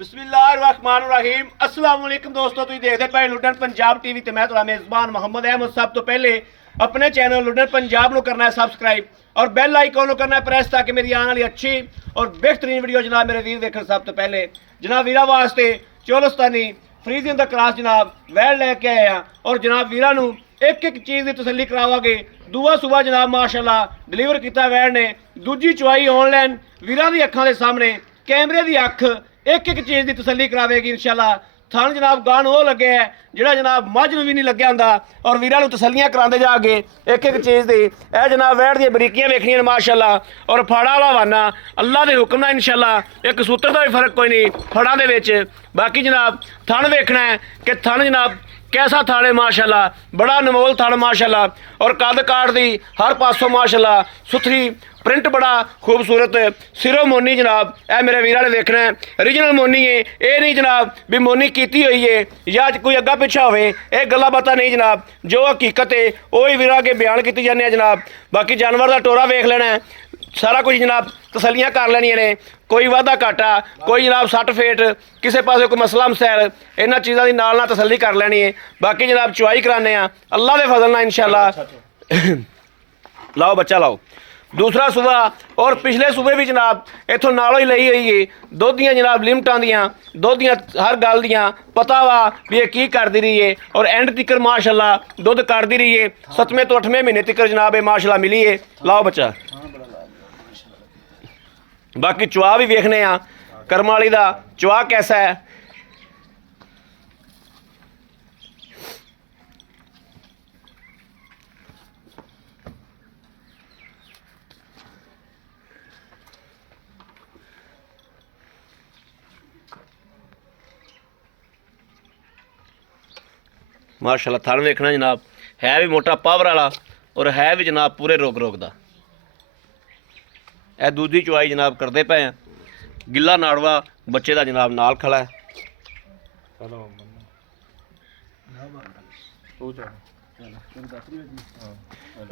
बिस्मिल्लाहिर्रहमानिर्रहीम अस्सलाम वालेकुम दोस्तों, तुम देखते पे लुडन पंजाब टीवी ते मैं तुम्हारा मेज़बान मोहम्मद अहमद। सब तो पहले अपने चैनल लुडन पंजाब को करना है सब्सक्राइब और बेल आइकॉन को करना है प्रेस, ताकि मेरी आने वाली अच्छी और बेहतरीन वीडियो जनाब मेरे वीर देखने। सब तो पहले जनाब वीरा वास्ते चोलस्तानी फ्रीजिंग द क्रास जनाब वैल लैके आए हैं और जनाब वीरा नू एक एक चीज़ की तसली करावांगे। दूआ सुबह जनाब माशाल्लाह डिलीवर किया वैल ने। दूजी चुआई ऑनलाइन वीरा की अखां के सामने कैमरे की अख एक एक चीज़ की तसली करावेगी इंशाल्लाह। थन जनाब गान वो लगे है जोड़ा जनाब मझ नूं भी नहीं लग्या हुंदा और वीरां नूं तसलियां करांदे जाके एक एक चीज़ की। यह जनाब वैड़ दी बरीकियां वेखनियां माशाल्लाह और फाड़ा वाला वाना अल्लाह के हुक्म नाल इंशाल्लाह। एक सूत्र का भी फर्क कोई नहीं फड़ा दे विच। बाकी जनाब थन वेखना है कि थन जनाब कैसा थाल है माशाल्लाह, बड़ा अनमोल थाल माशाल्लाह और कद काट दी हर पासों माशाल्लाह सुथरी प्रिंट बड़ा खूबसूरत सिरों मोनी जनाब। ए मेरे वीर ने देखना है ओरिजिनल मोनी है, ये नहीं जनाब भी मोनी की हुई है या कोई अग्गा पिछा हो, यह गल्लां बातां नहीं जनाब। जो हकीकत है वही वीर अगे बयान की जाने जनाब। बाकी जानवर का टोरा वेख लेना है, सारा कुछ जनाब तसलियां कर लैनियां ने। कोई वाधा घाटा कोई जनाब सट फेट किसी पास कोई मसला मसैल इन्होंने चीज़ों की नाल तसली कर लैनी है। बाकी जनाब चुआई कराने अल्लाह के फजल नाल इंशाल्लाह। लाओ बच्चा लाओ। दूसरा सुबह और पिछले सुबह भी जनाब इतों नालों ही लई हुई है। दुध दियां जनाब लिमटां दियां दुध दियां हर गल दियां पता वा भी ये की करती रही है और एंड तिकर माशाल्लाह दुध करती रही है। 7वें तो 8वें महीने तिकर जनाब ये माशाल्लाह मिली है। लाओ बच्चा। बाकी चुआ भी वेखने करम वाली का चुआ कैसा है। माशाल्लाह थन वेखना जनाब है भी मोटा पावर वाला और है भी जनाब पूरे रोक रोक दा। यह दूधी चुआई जनाब करते पे हैं। गिला नाड़वा बच्चे का जनाब नाल खड़ा है।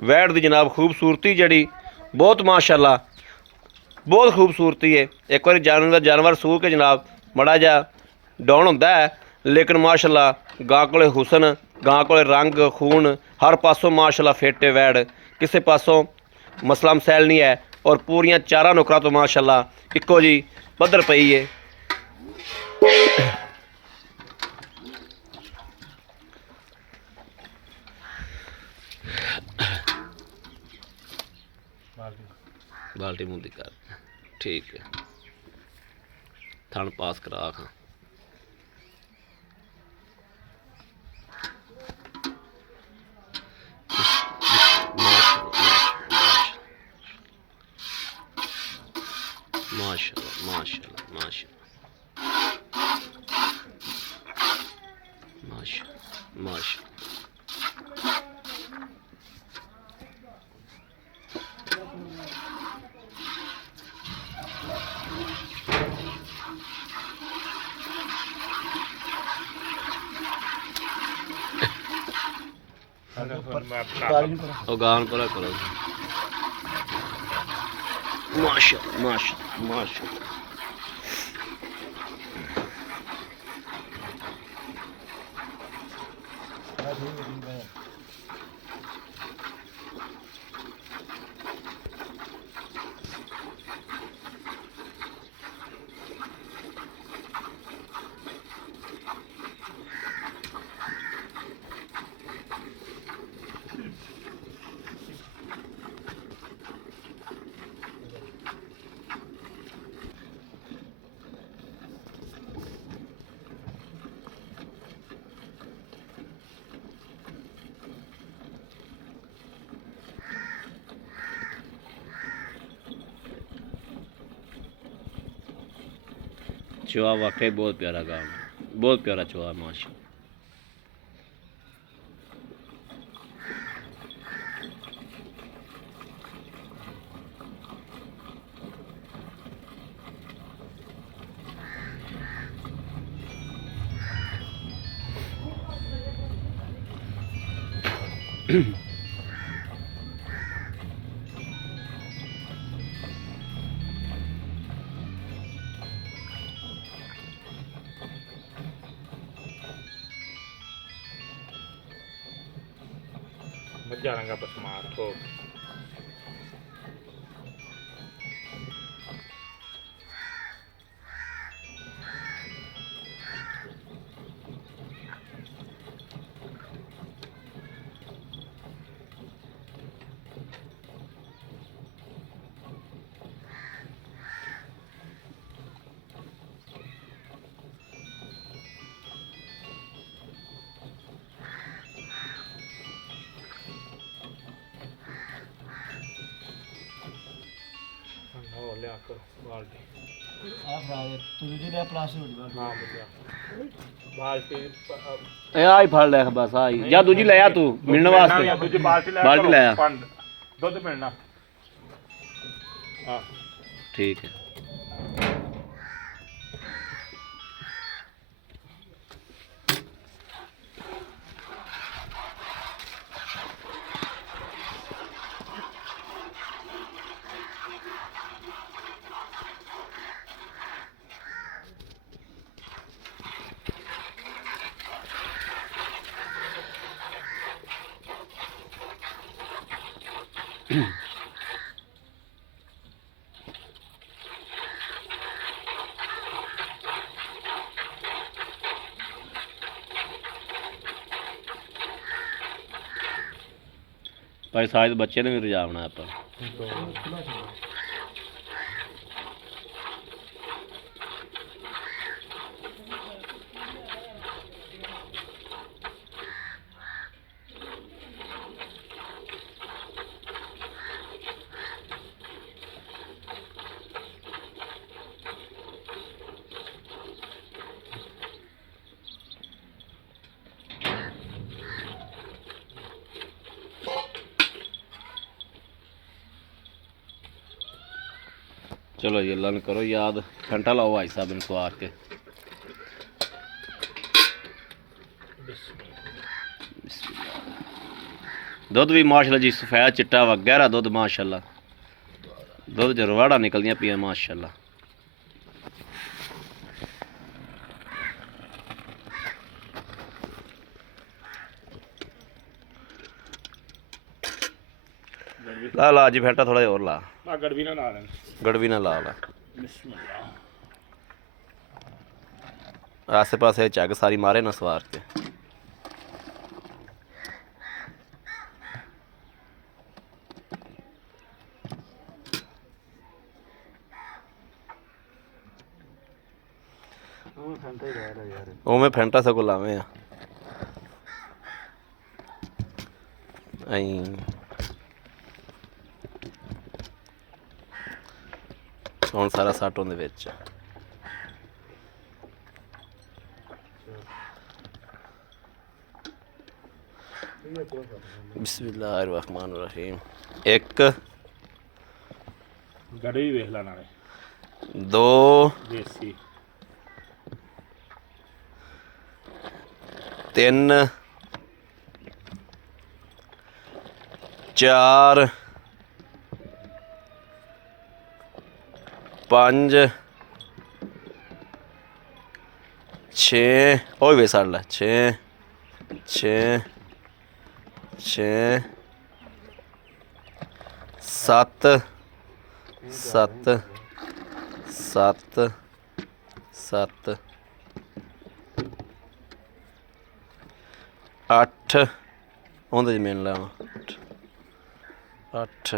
वैड़ दी जनाब खूबसूरती जड़ी बहुत माशाल्लाह बहुत खूबसूरती है। एक बार जानवर सूह के जनाब मड़ा जा डाउन होंदा है, लेकिन माशाल्लाह गां कोले हुसन गां कोले रंग खून हर पासों माशाल्लाह फिट है। वैड़ किसी पासों मसला मसैल नहीं है और पूरियां चारा नुकरा तो माशाल्लाह इको जी पद्धर पई है। बाल्टी मुंदी कर ठीक है। थन पास करा खां माशाल्लाह माशाल्लाह माशाल्लाह माशाल्लाह माशाल्लाह। गान पूरा करो माशाल्लाह माशाल्लाह माशाल्लाह। चुहा वाकई बहुत प्यारा गाँव है, बहुत प्यारा चुहा माशा। ਮੱਝਾਂ ਰੰਗਾ ਪਸਮਾ ਠੋਕ ਹੋ ਲਿਆ ਕਰੋ ਬਾਲਟੀ ਆ ਫੜਾ ਤੂੰ ਜਿਹੜਾ ਪਲਾਸਟਿਕ ਹੋ ਹਾਂ ਬੱਚਾ ਬਾਲਟੀ ਇਹ ਆਈ ਫੜ ਲੈ ਬਸ ਆਈ ਜਾਂ ਦੂਜੀ ਲੈ ਆ ਤੂੰ ਮਿਲਣ ਵਾਸਤੇ ਦੂਜੀ ਬਾਲਟੀ ਲੈ ਬਾਲਟੀ ਲੈ ਆ ਦੁੱਧ ਮਿਲਣਾ ਹਾਂ ਠੀਕ ਹੈ ਭਾਈ ਸਾਜ ਬੱਚੇ ਨੇ ਵੀ ਰਜਾਵਣਾ ਆਪਾਂ चलो जी अल्लाह ने करो याद घंटा लाओ भाई साहब इनको आर के दुध भी माशाल्लाह जी सफेद चिट्टा व गहरा दुध माशाल्लाह दुध च रवाड़ा निकलदियां पियां माशाल्लाह ला ला जी फैंटा थोड़ा और ला गड़वी ना ला लें गड़वी ना ला ला बिस्मिल्लाह आसे पासे झग सारी मारे ना सवार के उमें फैंटा सगों लावे ਹੁਣ ਸਾਰਾ ਸੱਟ ਉਹਦੇ ਵਿੱਚ ਬਿਸਮਿਲ੍ਲਾਹਿਰਰਹਿਮਾਨਿਰਰਹੀਮ ਇੱਕ ਗੜੀ ਵੇਖ ਲੈ ਨਾਲੇ ਦੋ ਦੇਸੀ ਤਿੰਨ ਚਾਰ ਪੰਜ ਛੇ ਉਹ ਵੀ ਸੜ ਲੈ ਛੇ ਛੇ ਛੇ ਸੱਤ ਸੱਤ ਸੱਤ ਸੱਤ ਅੱਠ ਉਹਦੇ ਚ ਮਿਲ ਲਾਵਾਂ ਅੱਠ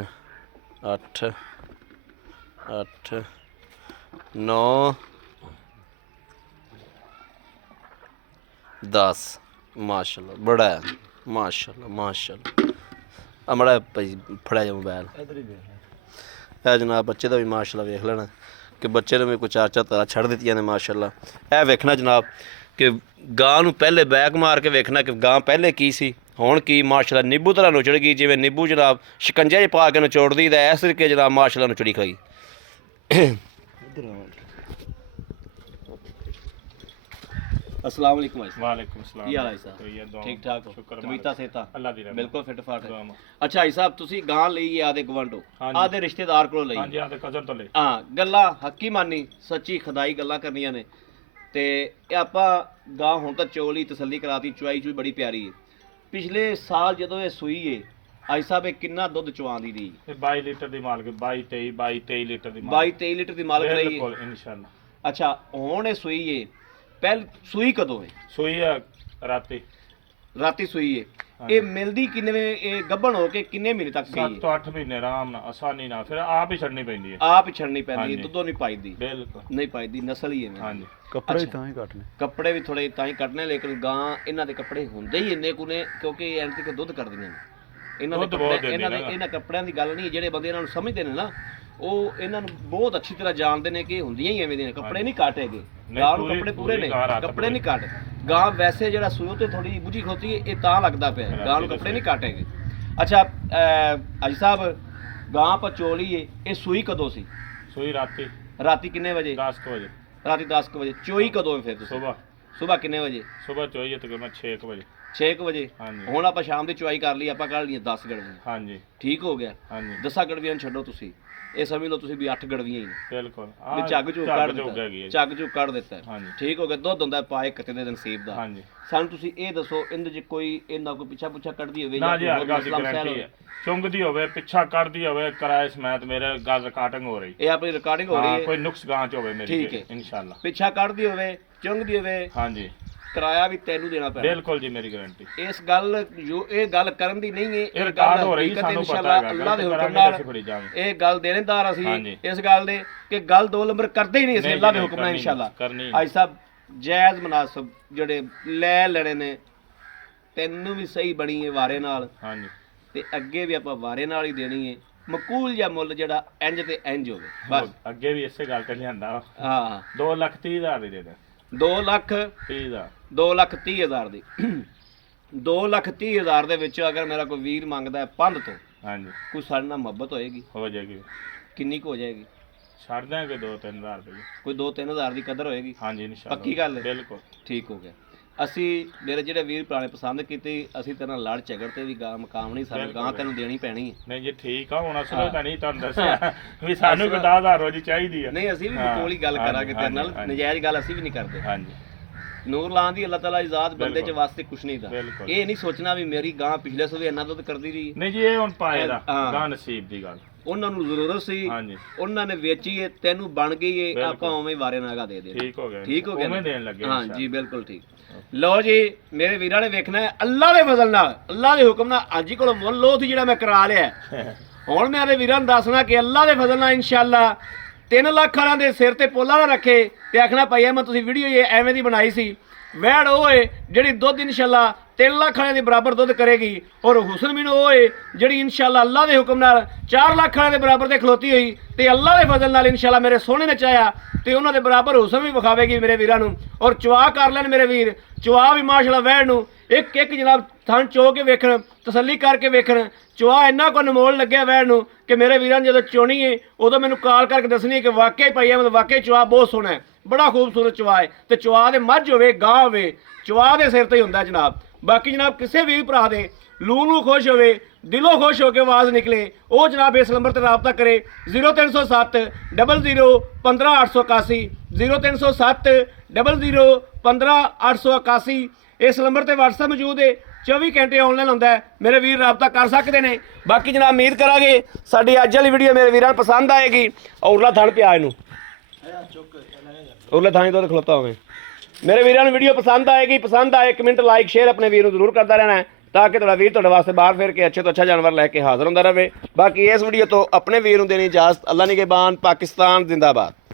ਅੱਠ ਅੱਠ ਨੌ 10 ਮਾਸ਼ਾਅੱਲਾ ਬੜਾ ਹੈ ਮਾਸ਼ਾਅੱਲਾ ਮਾਸ਼ਾਅੱਲਾ ਅਮੜਾ ਭਾਈ ਫੜਿਆ ਜਾ ਮੋਬਾਈਲ ਇਧਰ ਹੀ ਦੇਖ ਇਹ ਜਨਾਬ ਬੱਚੇ ਦਾ ਵੀ ਮਾਸ਼ਾਅੱਲਾ ਵੇਖ ਲੈਣਾ ਕਿ ਬੱਚੇ ਨੇ ਵੀ ਕੋਈ ਚਾਰ ਚਾਰ ਤਰ੍ਹਾਂ ਛੱਡ ਦਿੱਤੀਆਂ ਨੇ ਮਾਸ਼ਾਅੱਲਾ ਇਹ ਵੇਖਣਾ ਜਨਾਬ ਕਿ ਗਾਂ ਨੂੰ ਪਹਿਲੇ ਬੈਕ ਮਾਰ ਕੇ ਵੇਖਣਾ ਕਿ ਗਾਂ ਪਹਿਲੇ ਕੀ ਸੀ ਹੁਣ ਕੀ ਮਾਸ਼ਾਅੱਲਾ ਨਿੰਬੂ ਤਰ੍ਹਾਂ ਨੁਚੜ ਗਈ ਜਿਵੇਂ ਨਿੰਬੂ ਜਨਾਬ ਸ਼ਿਕੰਜੇ 'ਚ ਪਾ ਕੇ ਨਚੋੜਦੀ ਦਾ ਇਸ ਤਰੀਕੇ ਜਨਾਬ ਮਾਸ਼ਾਅੱਲਾ ਨੁਚੜੀ ਖਾਈ ਇਧਰ अस्सलाम वालेकुम भाई वालेकुम सलाम ਕੀ ਹਾਲ ਹੈ ਸਾਹਿਬ तो ये दुआ ਠੀਕ ਠਾਕ ਹੋ शुक्र ਤਬੀਅਤਾਂ ਸਿਹਤਾਂ अल्लाह दी रहमत ਬਿਲਕੁਲ ਫਿੱਟ ਫਾਟ दुआ ਅੱਛਾ ਭਾਈ ਸਾਹਿਬ ਤੁਸੀਂ ਗਾਂ ਲਈ ਆਦੇ ਗਵੰਡੋ ਹਾਂਜੀ। ਆਦੇ ਰਿਸ਼ਤੇਦਾਰ ਕੋਲੋਂ ਲਈ हां जी हां ते कजन तो ले ਹਾਂ ਗੱਲਾਂ ਹੱਕੀ ਮਾਨੀ ਸੱਚੀ ਖੁਦਾਈ ਗੱਲਾਂ ਕਰਨੀਆਂ ਨੇ ਤੇ ਇਹ ਆਪਾਂ ਗਾਂ ਹੁਣ ਤਾਂ ਚੋਲੀ ਤਸੱਲੀ ਕਰਾਤੀ ਚੁਆਈ ਚੁਈ ਬੜੀ ਪਿਆਰੀ ਹੈ ਪਿਛਲੇ ਸਾਲ ਜਦੋਂ ਇਹ ਸੂਈ ਏ ਅੱਜ ਸਾਹਿਬ ਇਹ ਕਿੰਨਾ ਦੁੱਧ ਚਵਾਉਂਦੀ ਦੀ? ਇਹ 22 ਲੀਟਰ ਦੀ ਮਾਲਕ 22 ਲੀਟਰ ਦੀ 22-23 ਲੀਟਰ ਦੀ ਮਾਲਕ ਰਹੀ ਹੈ। ਬਿਲਕੁਲ ਇਨਸ਼ਾਅੱਲਾ। ਅੱਛਾ ਹੁਣ ਇਹ ਸੂਈ ਏ, ਪਹਿਲ ਸੂਈ ਕਦੋਂ ਹੈ? ਸੂਈ ਆ ਰਾਤੀ ਰਾਤੀ ਸੂਈ ਏ। ਇਹ ਮਿਲਦੀ ਕਿੰਨੇ, ਇਹ ਗੱਭਣ ਹੋ ਕੇ ਕਿੰਨੇ ਮਹੀਨੇ ਤੱਕ 7 ਗਈ ਤੋਂ 8 ਮਹੀਨੇ ਆਰਾਮ ਨਾਲ, ਆਸਾਨੀ ਨਾਲ, ਫਿਰ ਆਪ ਹੀ ਛੱਡਣੀ ਪੈਂਦੀ ਹੈ। ਆਪ ਹੀ ਛੱਡਣੀ ਪੈਂਦੀ ਹੈ, ਹਾਂਜੀ। ਦੁੱਧੋਂ ਨਹੀਂ ਪਾਈਦੀ? ਬਿਲਕੁਲ ਨਹੀਂ ਪਾਈਦੀ, ਨਸਲ ਹੀ ਹੈ। ਹਾਂਜੀ। ਕੱਪੜੇ ਤਾਂ ਹੀ ਕੱਟਨੇ। ਕੱਪੜੇ ਵੀ ਥੋੜੇ ਤਾਂ ਹੀ ਕੱਟਨੇ, ਲੇਕਿਨ ਗਾਂ ਇਹਨਾਂ ਦੇ ਕੱਪੜੇ ਹੁੰਦੇ ਹੀ ਇੰਨੇ ਕੁ ਨੇ ਕਿਉਂਕਿ ਇਹ ਐਂਟਿਕ ਦੁੱਧ ਕਰਦੀਆਂ ਨੇ। ਇਹਨਾਂ ਦੇ ਦੁੱਧ ਬਹੁਤ ਕੱਪੜੇ, ਦਿੰਦੇ ਨੇ। ਇਹਨਾਂ ਕੱਪੜਿਆਂ ਦੀ ਗੱਲ ਨਹੀਂ, ਜਿਹੜੇ ਬੰਦੇ ਇਹਨਾਂ ਨੂੰ ਸਮਝਦੇ ਨੇ ਨਾ ਉਹ ਇਹਨਾਂ ਨੂੰ ਬਹੁਤ ਅੱਛੀ ਤਰ੍ਹਾਂ ਜਾਣਦੇ ਨੇ ਕਿ ਇਹ ਹੁੰਦੀਆਂ ਹੀ ਐਵੇਂ ਦੀਆਂ ਨੇ। ਕੱਪੜੇ ਨਹੀਂ ਕਾਟੇਗੇ ਗਾਂ ਨੂੰ, ਕੱਪੜੇ ਪੂਰੇ ਨੇ, ਕੱਪੜੇ ਨਹੀਂ ਕਾਟ। ਗਾਂ ਵੈਸੇ ਜਿਹੜਾ ਸੂਈ ਤੇ ਥੋੜੀ ਬੁਝੀ ਖੋਤੀ ਹੈ, ਇਹ ਤਾਂ ਲੱਗਦਾ ਪਿਆ, ਗਾਂ ਨੂੰ ਕੱਪੜੇ ਨਹੀਂ ਕਾਟੇਗੇ। ਅੱਛਾ ਅਜੀ ਸਾਹਿਬ, ਗਾਂ ਪਚੋਲੀ ਏ, ਇਹ ਸੂਈ ਕਦੋਂ ਸੀ? ਸੂਈ ਰਾਤੀ ਰਾਤੀ ਕਿੰਨੇ ਵਜੇ? 10 ਵਜੇ। ਰਾਤੀ 10 ਵਜੇ। ਚੋਈ ਕਦੋਂ ਹੈ ਫਿਰ ਤੁਸੀਂ? ਸਵੇਰ ਕਿੰਨੇ ਵਜੇ? ਸਵੇਰ ਚੋਈ ਤਕਰੀਬਨ 6 ਵਜੇ। 6 ਵਜੇ। ਹਾਂਜੀ। ਹੁਣ ਆਪਾਂ ਸ਼ਾਮ ਦੀ ਚੁਆਈ ਕਰ ਲਈ, ਆਪਾਂ ਕੱਢ ਲਈਆਂ 10 ਗੜਵੀਆਂ। ਹਾਂਜੀ। ਠੀਕ ਹੋ ਗਿਆ। ਹਾਂਜੀ। 10 ਗੜਵੀਆਂ ਨੂੰ ਛੱਡੋ ਤੁਸੀਂ, ਇਹ ਸਮਝ ਲਓ ਤੁਸੀਂ ਵੀ 8 ਗੜਵੀਆਂ ਹੀ ਨੇ। ਬਿਲਕੁਲ ਵੀ ਝੱਗ ਝੁੱਗ ਕੱਢ ਦਿੱਤਾ, ਹੈਗੀ ਹੈ। ਝੱਗ ਝੁੱਗ ਕੱਢ ਦਿੱਤਾ। ਹਾਂਜੀ। ਠੀਕ ਹੋ ਗਿਆ। ਦੁੱਧ ਹੁੰਦਾ ਪਾਏ ਕਿਤੇ ਦੇ ਨਸੀਬ ਦਾ। ਹਾਂਜੀ। ਸਾਨੂੰ ਤੁਸੀਂ ਇਹ ਦੱਸੋ, ਇਹਦੇ 'ਚ ਕੋਈ ਇਹਨਾਂ ਕੋਈ ਪਿੱਛਾ ਪੁੱਛਾ ਕੱਢਦੀ ਹੋਵੇ ਨਾ ਜੀ, ਹਰ ਕੋਈ ਗੱਲ ਦੀ ਮਸਲਾ ਮਸੈਲ ਗਾਰੰਟੀ ਹੋਵੇ? ਹੈ। ਚੁੰਗਦੀ ਹੋਵੇ, ਪਿੱਛਾ ਕਰਦੀ ਹੋਵੇ, ਕਿਰਾਏ ਸਮੇਤ ਮੇਰੇ ਗੱਲ ਰਿਕਾਰਡਿੰਗ ਹੋ ਰਹੀ। ਇਹ ਆਪਣੀ ਰਿਕਾਰਡਿੰਗ ਹੋ ਹਾਂ, ਰਹੀ ਕੋਈ ਹੈ। ਨੁਕਸ ਗਾਂ ਚ ਹੋਵੇ ਮੇਰੀ ਠੀਕ ਹੈ। ਇਨਸ਼ਾਅੱਲਾ। ਪਿੱਛਾ ਕੱਢਦੀ ਹੋਵੇ, ਚੁੰਗਦੀ ਹੋਵੇ, ਹਾਂਜੀ। ਕਿਰਾਇਆ ਵੀ ਤੈਨੂੰ ਦੇਣਾ ਪੈਣਾ। ਬਿਲਕੁਲ ਜੀ, ਮੇਰੀ ਗਾਰੰਟੀ। ਇਸ ਗੱਲ ਜੋ ਇਹ ਗੱਲ ਕਰਨ ਦੀ ਨਹੀਂ ਹੈ, ਇਹ ਰਿਕਾਰਡ ਹੋ ਰਹੀ ਜੀ, ਸਾਨੂੰ ਪਤਾ ਹੈਗਾ। ਅੱਲਾਹ ਦੇ ਹੁਕਮ ਕਰਾਂਗੇ ਨਾਲ ਅਸੀਂ ਫੜੀ ਜਾਵਾਂਗੇ। ਇਹ ਗੱਲ ਦੇਣੇਦਾਰ ਅਸੀਂ ਹਾਂਜੀ। ਇਸ ਗੱਲ ਦੇ ਕਿ ਗੱਲ 2 ਨੰਬਰ ਕਰਦੇ ਹੀ ਨਹੀਂ ਅਸੀਂ, ਨਹੀਂ ਅੱਲਾਹ ਦੇ ਜੀ, ਹੁਕਮ ਨਾਲ ਕਰਨੀ ਇਨਸ਼ਾਅੱਲਾ। ਕਰਨੀ। ਅੱਜ ਸਭ ਜਾਇਜ਼ ਮੁਨਾਸਬ ਜਿਹੜੇ ਲੈ ਲੈਣੇ ਨੇ, ਤੈਨੂੰ ਵੀ ਸਹੀ ਬਣੀ ਹੈ ਵਾਰੇ ਨਾਲ, ਹਾਂਜੀ। ਤੇ ਅੱਗੇ ਵੀ ਆਪਾਂ ਵਾਰੇ ਨਾਲ ਹੀ ਦੇਣੀ ਹੈ। ਮਕੂਲ ਜਾਂ ਮੁੱਲ ਜਿਹੜਾ ਇੰਜ ਤੇ ਇੰਜ ਹੋਵੇ ਬਸ। ਅੱਗੇ ਵੀ ਇਸੇ ਗੱਲ ਤੇ ਲਿਆਂਦਾ। ਹਾਂ। 2,30,000 ਦੀ ਦੇ ਦੇ। 2,30,000 30,000। 2,30,000 ਦੀ 2,30,000 ਦੇ ਵਿੱਚ ਅਗਰ ਮੇਰਾ ਕੋਈ ਵੀਰ ਮੰਗਦਾ ਹੈ ਪੰਧ ਤੋਂ, ਹਾਂਜੀ। ਕੋਈ ਸਾਡੇ ਨਾਲ ਮੁਹੱਬਤ ਹੋਏਗੀ? ਹੋ ਜਾਏਗੀ। ਕਿੰਨੀ ਕੁ ਹੋ ਜਾਏਗੀ? ਛੱਡ ਦਿਆਂਗੇ 2-3,000 ਰੁਪਏ। ਕੋਈ 2-3,000 ਦੀ ਕਦਰ ਹੋਏਗੀ? ਹਾਂਜੀ ਇਨਸ਼ਾਅੱਲਾ। ਪੱਕੀ ਗੱਲ ਹੈ? ਬਿਲਕੁਲ। ਠੀਕ ਹੋ ਗਿਆ। ਅਸੀਂ ਮੇਰੇ ਜਿਹੜੇ ਵੀਰ ਪੁਰਾਣੇ ਪਸੰਦ ਕੀਤੀ, ਅਸੀਂ ਤੇਰੇ ਨਾਲ ਲੜ ਝਗੜ ਤੇ ਵੀ ਗਾਂ ਮਕਾਮ ਨਹੀਂ, ਸਾਨੂੰ ਗਾਂ ਤੈਨੂੰ ਦੇਣੀ ਪੈਣੀ ਹੈ। ਨਹੀਂ ਜੀ, ਠੀਕ ਆ। ਹੁਣ ਅਸਲ ਤਾਂ ਨਹੀਂ ਤੁਹਾਨੂੰ ਦੱਸਿਆ ਵੀ ਸਾਨੂੰ ਕੋਈ 10,000 ਰੋਜੀ ਚਾਹੀਦੀ ਹੈ। ਨਹੀਂ, ਅਸੀਂ ਵੀ ਕੋਲ ਹੀ ਗੱਲ ਕਰਾਂਗੇ ਤੇਰੇ ਨਾਲ, ਨਜਾਇਜ਼ ਗੱਲ ਅਸੀਂ ਵੀ ਨਹੀਂ ਕਰਦੇ। ਹਾਂਜੀ। ਨੂਰ ਲਾਂ ਦੀ ਅੱਲਾਹ ਤਾਲਾ ਇਜ਼ਾਤ ਬੰਦੇ ਚ ਵਾਸਤੇ ਕੁਛ ਨਹੀਂ ਦਾ। ਬਿਲਕੁਲ। ਇਹ ਨਹੀਂ ਸੋਚਣਾ ਵੀ ਮੇਰੀ ਗਾਂ ਪਿਛਲੇ ਸਵੇ ਇੰਨਾ ਦੁੱਧ ਕਰਦੀ ਰਹੀ। ਨਹੀਂ ਜੀ, ਇਹ ਹੁਣ ਪਾਏ ਦਾ ਹਾਂ। ਗਾਂ ਨਸੀਬ ਦੀ ਗੱਲ। ਉਹਨਾਂ ਨੂੰ ਜ਼ਰੂਰਤ ਸੀ, ਹਾਂਜੀ। ਉਹਨਾਂ ਨੇ ਵੇਚੀ ਏ, ਤੈਨੂੰ ਬਣ ਗਈ ਏ, ਬਿਲਕੁਲ। ਆਪਾਂ ਉਵੇਂ ਵਾਰੇ ਨਾਗਾ ਦੇ ਦੇ। ਠੀਕ ਹੋ ਗਿਆ। ਠੀਕ ਹੋ ਗਿਆ ਉਵੇਂ ਨਾ? ਦੇਣ ਲੱਗੇ ਹਾਂ ਜੀ, ਬਿਲਕੁਲ ਠੀਕ। ਲਓ ਜੀ, ਮੇਰੇ ਵੀਰਾਂ ਨੇ ਵੇਖਣਾ ਹੈ ਅੱਲਾਹ ਦੇ ਫਜ਼ਲ ਨਾਲ, ਅੱਲਾਹ ਦੇ ਹੁਕਮ ਨਾਲ। ਅੱਜ ਹੀ ਕੋਲੋਂ ਮੁੱਲ ਲੋ ਸੀ ਜਿਹੜਾ ਮੈਂ ਕਰਾ ਲਿਆ। ਹੁਣ ਮੇਰੇ ਵੀਰਾਂ ਨੂੰ ਦੱਸਣਾ ਕਿ ਅੱਲਾਹ ਦੇ ਫਜ਼ਲ ਨਾਲ ਇਨਸ਼ਾਅੱਲਾ 3 ਲੱਖ ਵਾਲਿਆਂ ਦੇ ਸਿਰ ਤੇ ਪੋਲਾ ਨਾ ਰੱਖੇ ਤੇ ਆਖਣਾ ਭਾਈ ਮੈਂ ਤੁਸੀਂ ਵੀਡੀਓ ਇਹ ਐਵੇਂ ਦੀ ਬਣਾਈ ਸੀ। ਵੈੜ ਉਹ ਏ ਜਿਹੜੀ ਦੁੱਧ ਇਨਸ਼ਾਅੱਲਾ 3 ਲੱਖ ਵਾਲਿਆਂ ਦੇ ਬਰਾਬਰ ਦੁੱਧ ਕਰੇਗੀ, ਔਰ ਹੁਸਨ ਮੀਨ ਉਹ ਏ ਜਿਹੜੀ ਇਨਸ਼ਾਅੱਲਾ ਅੱਲਾਹ ਦੇ ਹੁਕਮ ਨਾਲ 4 ਲੱਖ ਵਾਲਿਆਂ ਦੇ ਬਰਾਬਰ ਤੇ ਖਲੋਤੀ ਹੋਈ, ਤੇ ਅੱਲਾਹ ਦੇ ਫਜ਼ਲ ਨਾਲ ਇਨਸ਼ਾਅੱਲਾ ਮੇਰੇ ਸੋਹਣੇ ਨੇ ਚਾਹਿਆ ਤੇ ਉਹਨਾਂ ਦੇ ਬਰਾਬਰ ਹੁਸਨ ਵੀ ਵਿਖਾਵੇਗੀ ਮੇਰੇ ਵੀਰਾਂ ਨੂੰ। ਔਰ ਚੁਆ ਕਰ ਲੈਣ ਮੇਰੇ ਵੀਰ, ਚੁਆ ਵੀ ਮਾਸ਼ਾਅੱਲਾ ਵੈੜ ਨੂੰ ਇੱਕ ਇੱਕ ਜਨਾਬ ਥਣ ਚੋ ਕੇ ਵੇਖਣ, ਤਸੱਲੀ ਕਰਕੇ ਵੇਖਣ। ਚੁਆ ਇੰਨਾ ਕੋ ਅਨਮੋਲ ਲੱਗਿਆ ਵੈੜ ਨੂੰ ਕਿ ਮੇਰੇ ਵੀਰਾਂ ਨੇ ਜਦੋਂ ਚੋਣੀ ਏ ਉਦੋਂ ਮੈਨੂੰ ਕਾਲ ਕਰਕੇ ਦੱਸਣੀ ਕਿ ਵਾਕਈ ਭਾਈ ਮਤਲਬ ਵਾਕਈ ਚੁਆ ਬਹੁਤ ਸੋਹਣਾ ਹੈ, ਬੜਾ ਖੂਬਸੂਰਤ ਚੁਆ ਹੈ। ਤੇ ਚੁਆ ਦੇ ਮੱਝ ਹੋਵੇ, ਗਾਂ ਹੋਵੇ, ਚੁਆ ਦੇ ਸਿਰ ਤੇ ਹੀ ਹੁੰਦਾ ਜਨਾਬ। ਬਾਕੀ ਜਨਾਬ ਕਿਸੇ ਵੀਰ ਭਰਾ ਦੇ ਲੂ ਖੁਸ਼ ਹੋਵੇ, ਦਿਲੋਂ ਖੁਸ਼ ਹੋ ਕੇ ਆਵਾਜ਼ ਨਿਕਲੇ, ਉਹ ਜਨਾਬ ਇਸ ਨੰਬਰ ਤੇ ਰਾਬਤਾ ਕਰੇ 0307 00 15 881 0307 00 15 881। ਇਸ ਨੰਬਰ ਤੇ WhatsApp ਮੌਜੂਦ ਹੈ, 24 ਘੰਟੇ ਆਨਲਾਈਨ ਹੁੰਦਾ ਹੈ, ਮੇਰੇ ਵੀਰ ਰਾਬਤਾ ਕਰ ਸਕਦੇ ਨੇ। ਬਾਕੀ ਜਨਾਬ ਉਮੀਦ ਕਰਾਂਗੇ ਸਾਡੀ ਅੱਜ ਵਾਲੀ ਵੀਡੀਓ ਮੇਰੇ ਵੀਰਾਂ ਨੂੰ ਪਸੰਦ ਆਏਗੀ। ਔਰਲਾ ਥਣ ਪਿਆ ਇਹਨੂੰ, ਔਰਲਾ ਥਾਣੀ ਤੋਂ ਖਲੋਤਾ ਹੋਵੇ। ਮੇਰੇ ਵੀਰਾਂ ਨੂੰ ਵੀਡੀਓ ਪਸੰਦ ਆਏਗੀ, ਪਸੰਦ ਆਏ ਕਮੈਂਟ ਲਾਈਕ ਸ਼ੇਅਰ ਆਪਣੇ ਵੀਰ ਨੂੰ ਜ਼ਰੂਰ ਕਰਦਾ ਰਹਿਣਾ ਹੈ ਤਾਂ ਕਿ ਤੁਹਾਡਾ ਵੀਰ ਤੁਹਾਡੇ ਵਾਸਤੇ ਬਾਹਰ ਫਿਰ ਕੇ ਅੱਛੇ ਤੋਂ ਅੱਛਾ ਜਾਨਵਰ ਲੈ ਕੇ ਹਾਜ਼ਰ ਹੁੰਦਾ ਰਹੇ। ਬਾਕੀ ਇਸ ਵੀਡੀਓ ਤੋਂ ਆਪਣੇ ਵੀਰ ਨੂੰ ਦੇਣੀ ਇਜਾਜ਼ਤ। ਅੱਲਾ ਨਿਗਹਿਬਾਨ। ਪਾਕਿਸਤਾਨ ਜ਼ਿੰਦਾਬਾਦ।